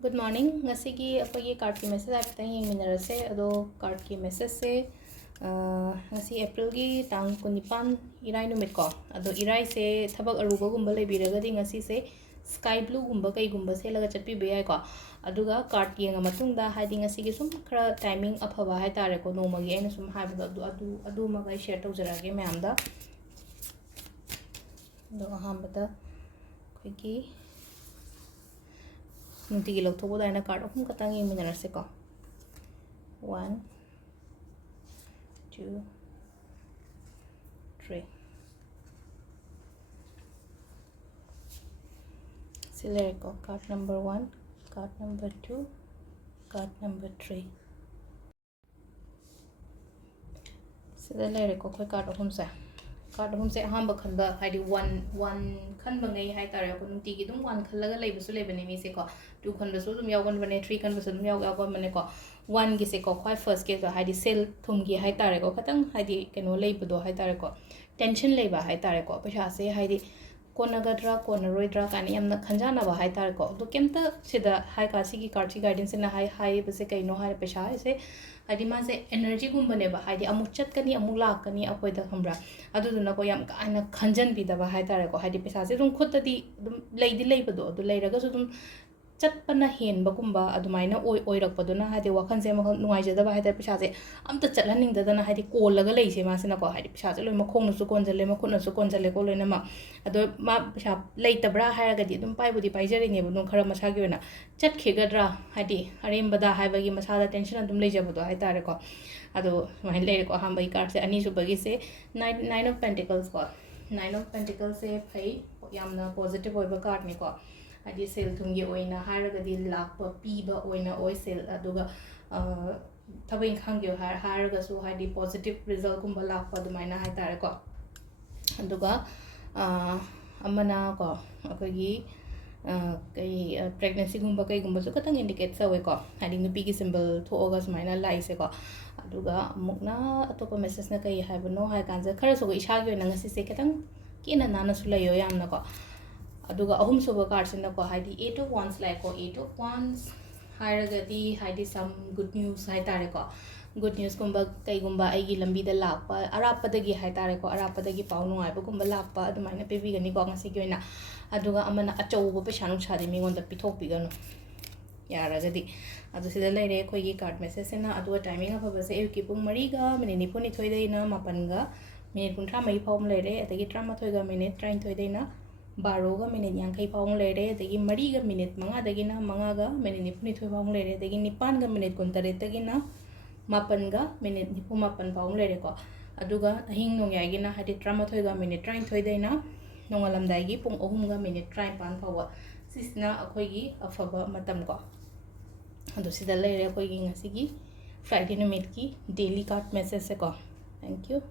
Good morning. Ngasigi apagi card ki message aapta hi minarase ado card ki message se ngasi April gi tang 19 irai numit ko ado irai se thabak aruba gumba lebiraga di ngasi se sky blue gumba kai gumba se laga chatpi be ai ko aduga card ki nga matung da haidi ngasi gi sum khara timing afaba hai tare ko noma gi aina sum haibda adu maga share tawjarage mayam da do ahambada khoi nunti log thobo daina card ahum katang yeng minarase ko 1 2 3 select ko card number 1 card number 2 card number 3 select ko khoi card ahum sa card ahum se ahamba khanba haidi 1 khanba ngai hai tare ko nunti gi dum 1 khallaga leibusu lebane mi se ko 2 khanba su dum yawan bane 3 khanba su dum yawan bane ko 1 gi se ko khoi first ke so haidi sel thum gi hai tare ko khatang haidi keno leibudo hai tare ko tension leiba hai tare ko paisa se haidi konagadra konaroidra kani yamna khanjana ba hai tare ko do kemta sida hai ka sigi card si guidance na hai base kaino hai paisa se haidi ma se energy gum bane ba haidi amuk chat kani amuk lak kani apoi da khambra adu duna ko yam kana khanjan bi da ba hai tare ko haidi paisa se dum khutta di dum leidi leibado do leiraga su dum chatpana hen bagumba adumaina oirakpaduna haidi wakhan se mahal nuaijada ba haida paisa se amta chatlaning da na haidi kollaga leise ma sina ko haidi paisa se loi makhong nu su konjale makhutna su konjale ko loina ma ado ma paisa leitabra hairaga di dum pai budi paijari ne bu nu khara masa gi na chat khigadra haidi arembada haibagi masa da tension adum leijabado hai tare ko ado mai leire ko hamba i card se ani su bagi se nine of pentacles ko 9 of pentacles se phai yamna positive oiba card ni ko haidi sel thumgi oina hairaga di lakpa piba oina oi sel aduga thabai khangyo hairaga su haidi positive result kumba lakpa dumaina hai tare ko aduga amana ko akogi kai pregnancy gumba kai gumba su katang indicate sawe ko haidi nupi gi symbol thoga sumaina lai se ko aduga mukna atopa message na kai haibano hai kanza khara so isha gi na ngasi se katang kina nana su layo yamna ko aduga ahum suba card sina ko haidi 8 of wands like ko 8 of wands hairagadi haidi some good news hai tare ko good news kumba kai gumba ai gi lambi da lakpa arapadagi hai tare ko arapadagi pau nungai ba gumba lakpa adumaina pebi gani ko ngasi gi na aduga amana achouba pesa nu chadi mi ngonda pithok bigano yaragadi adu sida leire khoi gi card message na adu timing of ba se ki pung mari ga minute nipuni thoi deina mapan ga minute kuntra mai phom leire adagi 13 ga minute 33 deina 12 ga minute yankai phom leire adagi mari ga minute manga dagi na manga ga minute nipuni thoi phom leire adagi 9 ga minute kuntare dagi na mapan ga minute nipu mapan phom leire ko aduga ahing nong yai gi na hadi 13 ga minute 33 deina nongalamdai gi pung 3 ga minute 35 phawa sisna akhoi gi afaba matam ko adu sida leire akhoi gi ngasi gi friday numit ki daily card message se ko thank you